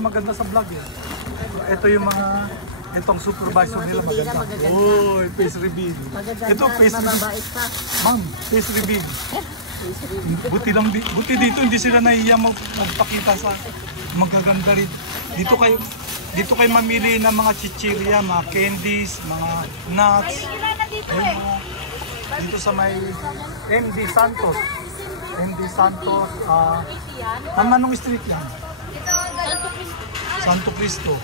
maganda sa vlog eh. Ito yung mga, itong supervisor nila maganda. Oh, face reveal. Ito face reveal. Ma'am, face reveal. Buti dito hindi sila nahiya magpakita sa magaganda rin. Dito kayo mamili ng mga chichirya, mga candies, mga nuts. Dito sa may MD Santos. MD Santos. Anong street yan? Santo Cristo.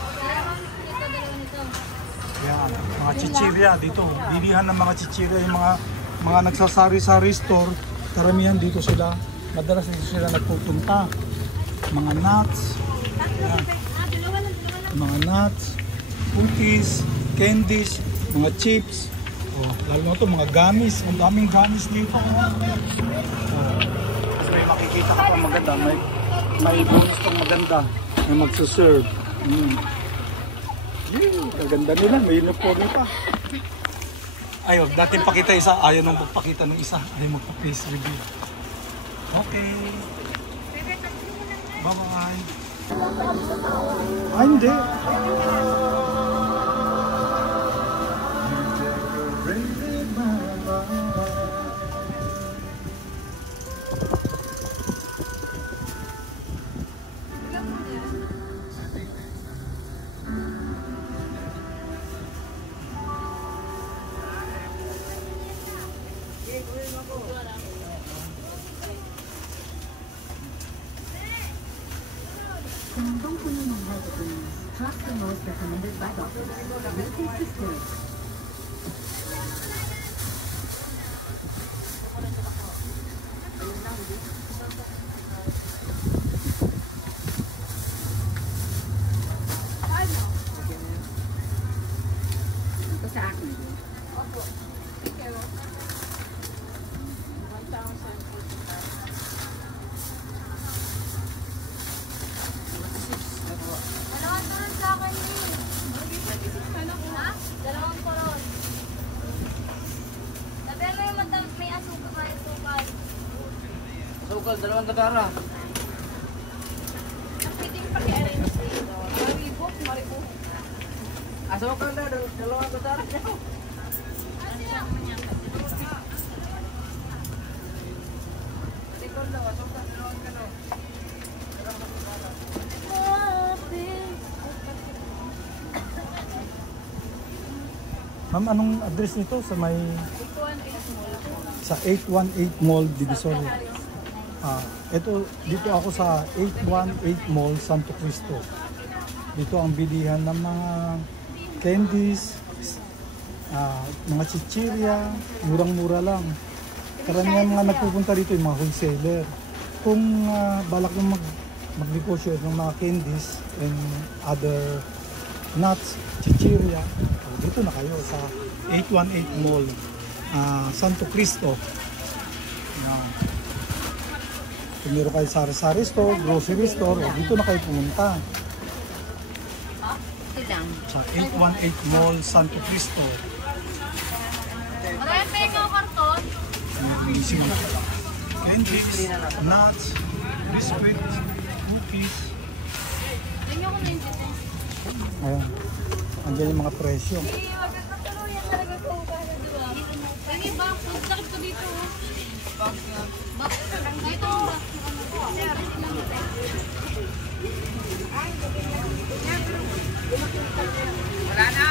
Yan, mga chichirya dito. Bilihan ng mga chichirya, yung mga nagsasari-sari store. Karamihan dito sila. Madalas dito sila nagpupunta. Mga nuts. Yan. Mga nuts, cookies, candies, mga chips. Oh, lalo na ito, mga gamis. Ang daming gamis dito. May makikita ka pa maganda. May bonus pang maganda na magsuserve. Kaganda nila, may uniform pa. Ayaw, dating pakita isa, ayaw nang magpakita ng isa. Ayaw magpa-face review. Okay. Bye-bye. Ay, hindi. Trust the most recommended by doctors. Repeat system. Ito sa akin. Opo. Dalawang katara. Pwedeng paki-arrange dito. Maribok, maribok. Asa ka na, dalawang katara. Ma'am, anong address nito sa may... 818 Mall. Sa 818 Mall, Divisoria. Dito ako sa 818 Mall, Santo Cristo. Dito ang bilihan ng mga candies, mga chichirya, murang-mura lang. Karamihan mga nagpupunta dito yung mga wholesaler. Kung balak nyo magnegosyo ng mga candies and other nuts, chichirya, dito na kayo sa 818 Mall, Santo Cristo. Kung meron kayo sari-sari store, grocery store, dito na kayo pumunta. Sa 818 Mall, Santo Cristo. Marami pa yung karton. Candies, nuts, biscuit, cookies. Tingnan ko na yung dito. Ayan. Andiyan yung mga presyo. Magkakatuloyan talaga kung kaya, di ba? Tingin ba? Sakit ko dito. Dito. Wala na.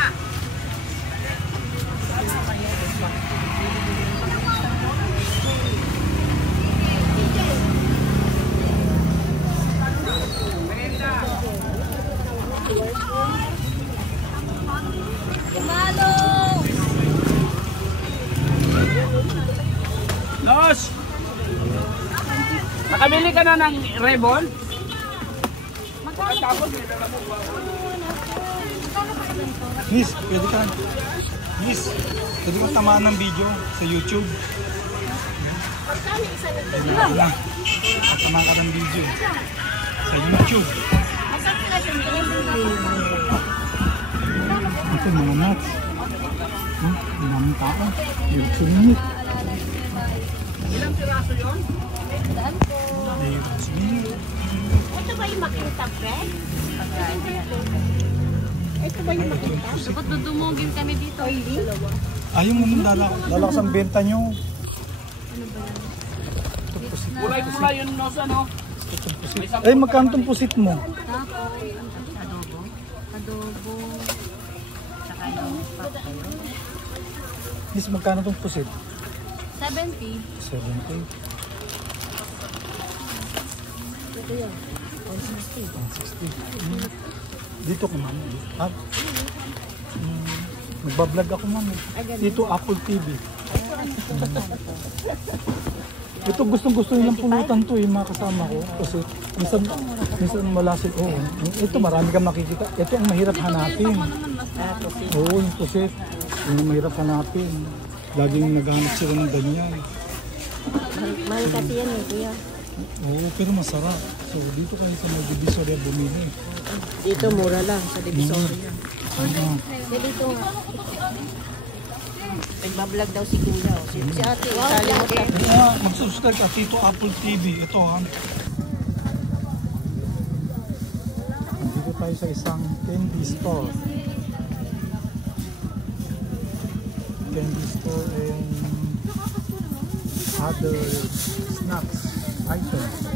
Los! Nakabili ka na ng rebon? Miss, pwede ka. Miss, pwede kang tamaan ng video sa YouTube. Tamaan ka ng video sa YouTube. Ito mga nuts. Daming tao. Sumingit. Ilang piraso yun? Sumingit. Ito ba yung makintab, Fred? Dapat dudumugin kami dito. Dalawa. Yung lalakas ang benta nyo. Kulay-kulay yun, no, ano? Magkano itong pusit mo? Tapos, adobo. Adobo. Saka yung papel. Miss, magkano itong pusit? 70. 70. Ito yun. 160. 160. Dito ko, ma'am. Nagbablog ako, ma'am. Dito, Apple TV. Ito gustong-gusto nilang pulutan to mga kasama ko. Kasi minsan malasin. Ito marami kang makikita. Ito ang mahirap hanapin. Yung pusit. Yung mahirap hanapin. Laging naghanap sila ng ganyan. Mahal kasi yan kuya. Pero masarap. So dito kayo sa may Divisoria bumili. Dito mura lang sa Divisoria. Dito nga. Nagbablog daw si Kuya. Si ate, kalimutan. Mag-subscribe ka Tito Apple TV. Ito Dito tayo sa isang candy store. Candy store and other snacks items.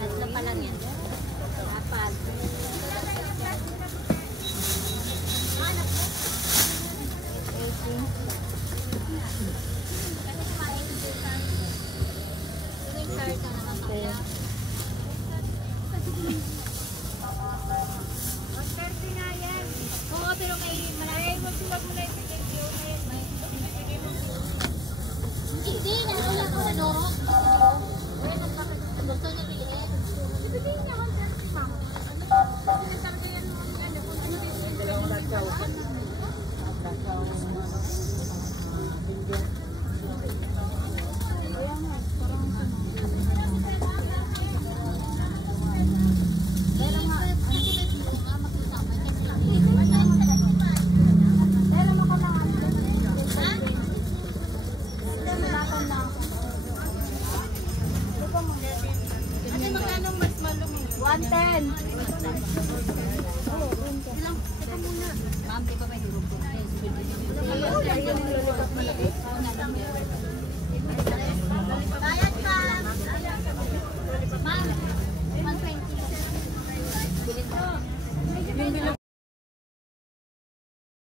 Tatlo pa lang yan. Apat. Oo, pero may malaki. Magsuwag mo na yung hindi na. Wala ko na Noro. Gusto niya bilhin. Ibigay niya ako sa mama. Sinasabi yan mo niya. Kung ano magkano mas malumi? 110. Ma'am, di ba may durog ko?